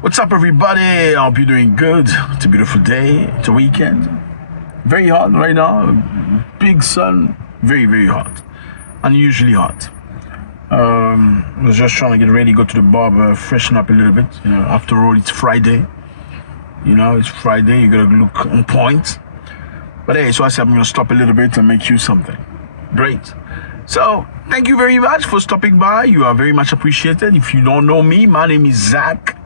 What's up, everybody? I hope you're doing good. It's a beautiful day. It's a weekend. Very hot right now. Big sun. Very, very hot. Unusually hot. I was just trying to get ready, go to the barber, freshen up a little bit. You know, after all, it's Friday. You know, it's Friday. You gotta look on point. But hey, so I said I'm gonna stop a little bit and make you something. Great. So, thank you very much for stopping by. You are very much appreciated. If you don't know me, my name is Zack.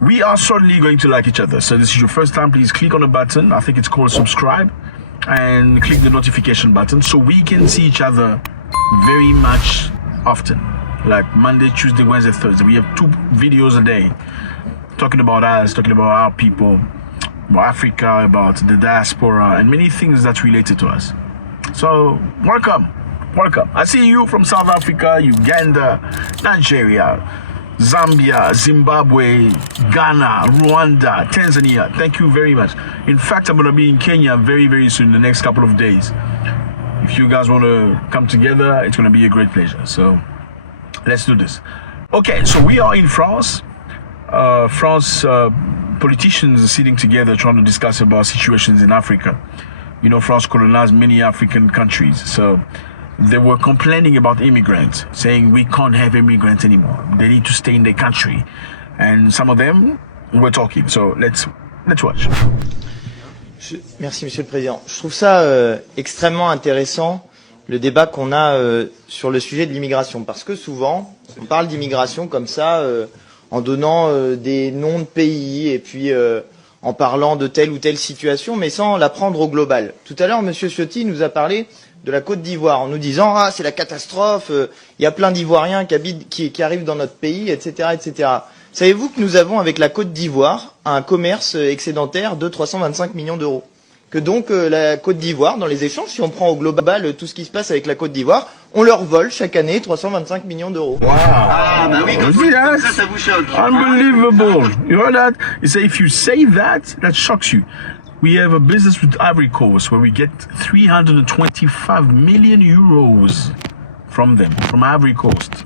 We are certainly going to like each other. So this is your first time, please click on the button. I think it's called subscribe. And click the notification button so we can see each other very much often. Like Monday, Tuesday, Wednesday, Thursday. We have 2 videos a day. Talking about us, talking about our people, about Africa, about the diaspora, and many things that's related to us. So, welcome. Welcome. I see you from South Africa, Uganda, Nigeria, Zambia, Zimbabwe, Ghana, Rwanda, Tanzania. Thank you very much. In fact, I'm going to be in Kenya very, very soon, in the next couple of days. If you guys want to come together, it's going to be a great pleasure. So, let's do this. Okay, so we are in France. Politicians are sitting together trying to discuss about situations in Africa. You know, France colonized many African countries. So, they were complaining about immigrants, saying we can't have immigrants anymore. They need to stay in their country. And some of them were talking. So let's watch. Merci, Monsieur le Président. Je trouve ça extrêmement intéressant, le débat qu'on a sur le sujet de l'immigration. Parce que souvent, on parle d'immigration comme ça, en donnant des noms de pays et puis en parlant de telle ou telle situation, mais sans la prendre au global. Tout à l'heure, Monsieur Ciotti nous a parlé de la Côte d'Ivoire, en nous disant ah c'est la catastrophe, il y a plein d'Ivoiriens qui arrivent dans notre pays, etc., etc. Savez-vous que nous avons avec la Côte d'Ivoire un commerce excédentaire de 325 millions d'euros? Que donc la Côte d'Ivoire, dans les échanges, si on prend au global tout ce qui se passe avec la Côte d'Ivoire, on leur vole chaque année 325 millions d'euros. Wow! Ah bah oui, quand vous dites ça vous choque. Unbelievable! You heard that? You say if you say that, that shocks you. We have a business with Ivory Coast where we get 325 million euros from them, from Ivory Coast.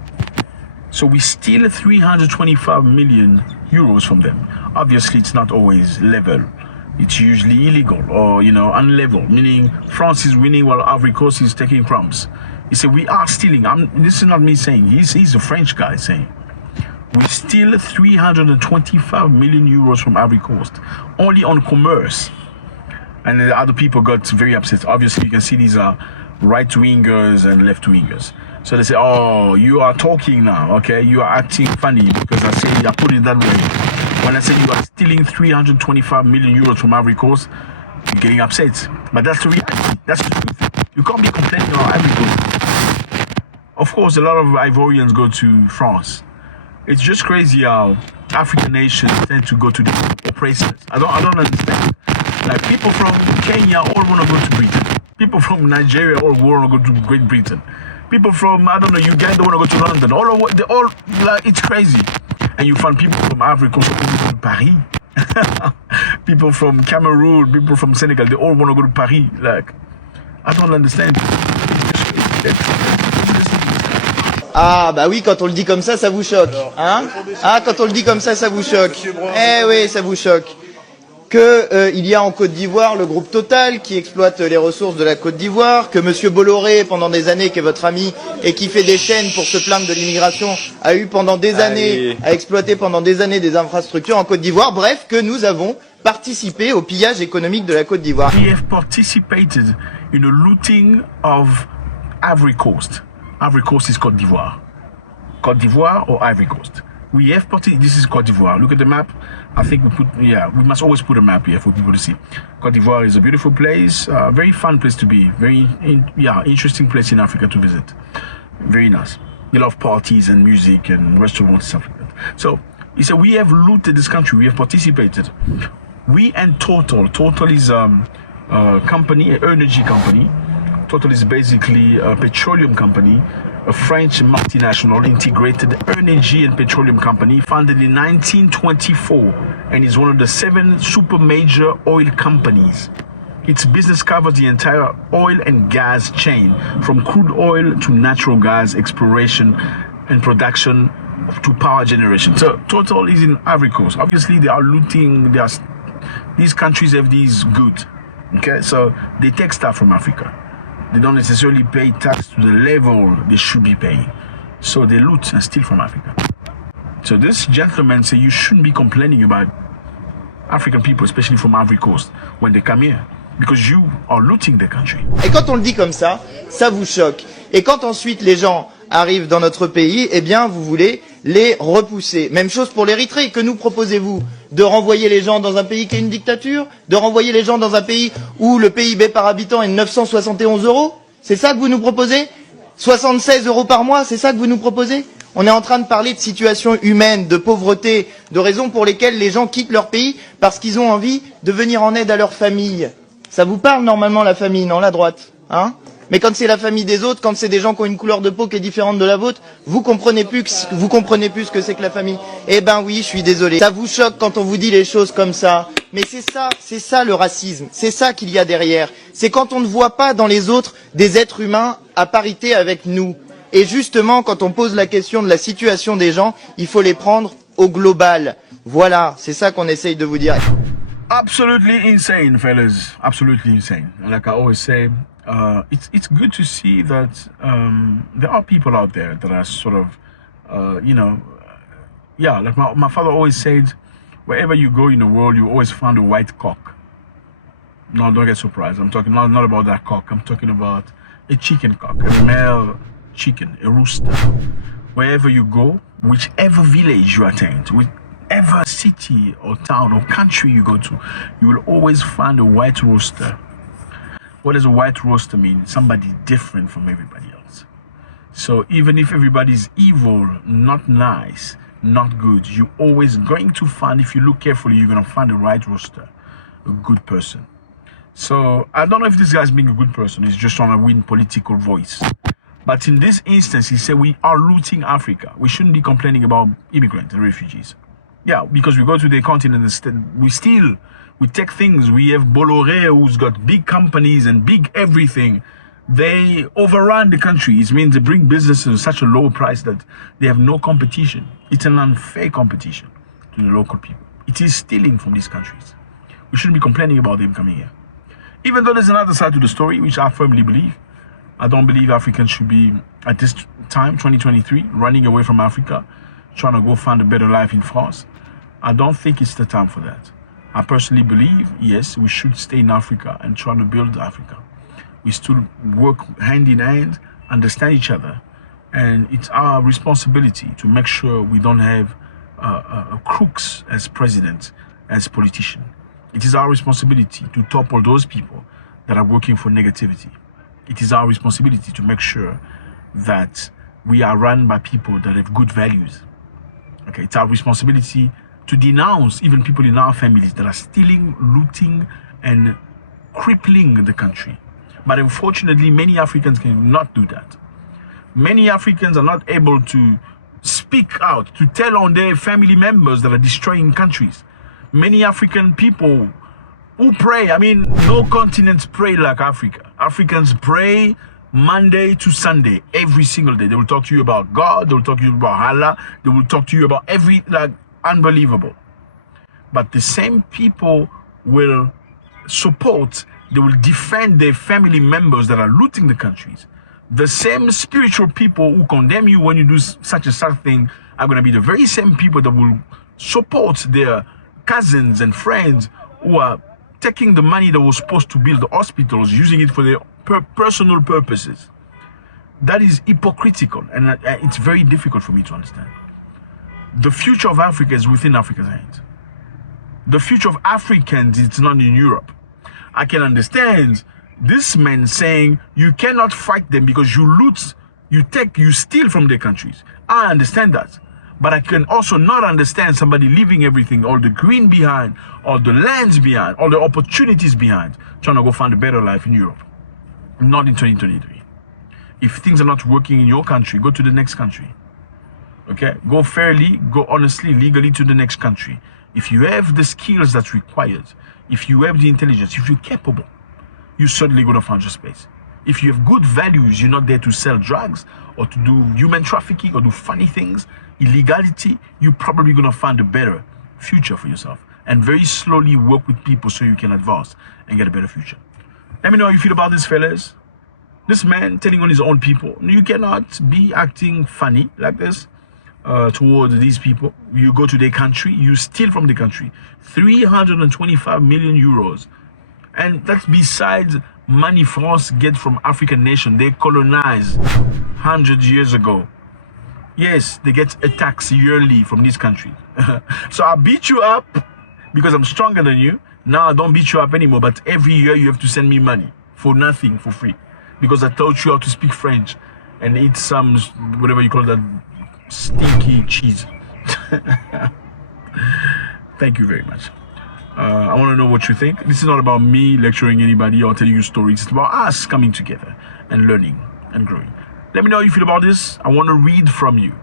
So we steal 325 million euros from them. Obviously, it's not always level. It's usually illegal or, you know, unlevel, meaning France is winning while Ivory Coast is taking crumbs. He said, we are stealing. This is not me saying, he's a French guy saying. We steal 325 million euros from Ivory Coast, only on commerce. And the other people got very upset. Obviously, you can see these are right-wingers and left-wingers. So they say, oh, you are talking now, okay? You are acting funny because I put it that way. When I say you are stealing 325 million euros from Ivory Coast, you're getting upset. But that's the reality. That's the truth. You can't be complaining about Ivory Coast. Of course, a lot of Ivorians go to France. It's just crazy how African nations tend to go to the oppressors. I don't understand. Like people from Kenya all want to go to Britain. People from Nigeria all want to go to Great Britain. People from, I don't know, Uganda want to go to London. Like, it's crazy. And you find people from Africa, people from Paris. People from Cameroon, people from Senegal, they all want to go to Paris. Like, I don't understand. Ah bah oui, quand on le dit comme ça vous choque, hein? Ah, quand on le dit comme ça vous choque. Eh oui, ça vous choque. Il y a en Côte d'Ivoire le groupe Total qui exploite les ressources de la Côte d'Ivoire, que Monsieur Bolloré, pendant des années, qui est votre ami et qui fait des chaînes pour se plaindre de l'immigration, a eu pendant des années, a exploité pendant des années des infrastructures en Côte d'Ivoire. Bref, que nous avons participé au pillage économique de la Côte d'Ivoire. We have participated in the looting of Ivory Coast. Ivory Coast is Côte d'Ivoire. Côte d'Ivoire or Ivory Coast. We have this is Côte d'Ivoire. Look at the map. I think we must always put a map here for people to see. Côte d'Ivoire is a beautiful place, very fun place to be, interesting place in Africa to visit. Very nice. We love parties and music and restaurants and stuff like that. So, he said, we have looted this country, we have participated. We and Total is a company, an energy company. Total is basically a petroleum company, a French multinational integrated energy and petroleum company founded in 1924 and is one of the 7 super major oil companies. Its business covers the entire oil and gas chain, from crude oil to natural gas exploration and production, to power generation. So Total is in Ivory Coast. Obviously, they are looting. These countries have these goods. Okay, so they take stuff from Africa. They don't necessarily pay tax to the level they should be paying. So they loot and steal from Africa. So this gentleman say you shouldn't be complaining about African people, especially from Ivory Coast, when they come here, because you are looting the country. Et quand on le dit comme ça vous choque. Et quand ensuite les gens arrivent dans notre pays, eh bien vous voulez les repousser. Même chose pour l'Érythrée. Que nous proposez-vous? De renvoyer les gens dans un pays qui est une dictature? De renvoyer les gens dans un pays où le PIB par habitant est de 971 €? C'est ça que vous nous proposez? 76 € par mois, c'est ça que vous nous proposez? On est en train de parler de situation humaine, de pauvreté, de raisons pour lesquelles les gens quittent leur pays parce qu'ils ont envie de venir en aide à leur famille. Ça vous parle normalement la famille, non, la droite, hein? Mais quand c'est la famille des autres, quand c'est des gens qui ont une couleur de peau qui est différente de la vôtre, vous comprenez plus ce que c'est que la famille. Eh ben oui, je suis désolé. Ça vous choque quand on vous dit les choses comme ça. Mais c'est ça le racisme. C'est ça qu'il y a derrière. C'est quand on ne voit pas dans les autres des êtres humains à parité avec nous. Et justement, quand on pose la question de la situation des gens, il faut les prendre au global. Voilà, c'est ça qu'on essaye de vous dire. Absolutely insane, fellas. Absolutely insane. Like I always say, it's good to see that there are people out there that are sort of, like my father always said, wherever you go in the world, you always find a white cock. No, don't get surprised. I'm talking not about that cock. I'm talking about a chicken cock, a male chicken, a rooster. Wherever you go, whichever village you attend, whichever city or town or country you go to, you will always find a white rooster. What does a white rooster mean? Somebody different from everybody else. So even if everybody's evil, not nice, not good, you're always going to find, if you look carefully, you're going to find a white rooster, a good person. So I don't know if this guy's being a good person. He's just trying to win political voice. But in this instance, he said we are looting Africa. We shouldn't be complaining about immigrants and refugees. Yeah, because we go to the continent and we take things. We have Bolloré, who's got big companies and big everything. They overrun the country. It means they bring businesses at such a low price that they have no competition. It's an unfair competition to the local people. It is stealing from these countries. We shouldn't be complaining about them coming here. Even though there's another side to the story, which I firmly believe. I don't believe Africans should be, at this time, 2023, running away from Africa, trying to go find a better life in France. I don't think it's the time for that. I personally believe, yes, we should stay in Africa and try to build Africa. We still work hand in hand, understand each other, and it's our responsibility to make sure we don't have crooks as presidents, as politicians. It is our responsibility to topple those people that are working for negativity. It is our responsibility to make sure that we are run by people that have good values. Okay, it's our responsibility to denounce even people in our families that are stealing, looting, and crippling the country. But unfortunately, many Africans cannot do that. Many Africans are not able to speak out, to tell on their family members that are destroying countries. Many African people who pray, no continents pray like Africa. Africans pray Monday to Sunday, every single day. They will talk to you about God, they will talk to you about Allah, they will talk to you about unbelievable. But the same people will support, they will defend their family members that are looting the countries. The same spiritual people who condemn you when you do such a sad thing are going to be the very same people that will support their cousins and friends who are taking the money that was supposed to build the hospitals, using it for their personal purposes. That is hypocritical, and it's very difficult for me to understand. The future of Africa is within Africa's hands. The future of Africans is not in Europe. I can understand this man saying you cannot fight them because you loot, you steal from their countries. I understand that. But I can also not understand somebody leaving everything, all the green behind, all the lands behind, all the opportunities behind, trying to go find a better life in Europe. Not in 2023. If things are not working in your country, go to the next country. Okay? Go fairly, go honestly, legally to the next country. If you have the skills that's required, if you have the intelligence, if you're capable, you're certainly going to find your space. If you have good values, you're not there to sell drugs or to do human trafficking or do funny things, illegality, you're probably going to find a better future for yourself. And very slowly work with people so you can advance and get a better future. Let me know how you feel about this, fellas. This man telling on his own people, you cannot be acting funny like this towards these people. You go to their country, you steal from the country. 325 million euros. And that's besides money France get from African nation. They colonized 100 years ago. Yes, they get a tax yearly from this country. So I beat you up because I'm stronger than you. Now I don't beat you up anymore, but every year you have to send me money for nothing, for free. Because I taught you how to speak French and eat some, whatever you call that, stinky cheese. Thank you very much. I want to know what you think. This is not about me lecturing anybody or telling you stories. It's about us coming together and learning and growing. Let me know how you feel about this. I want to read from you.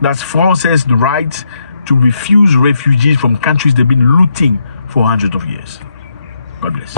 That's France has the right to refuse refugees from countries they've been looting for hundreds of years. God bless.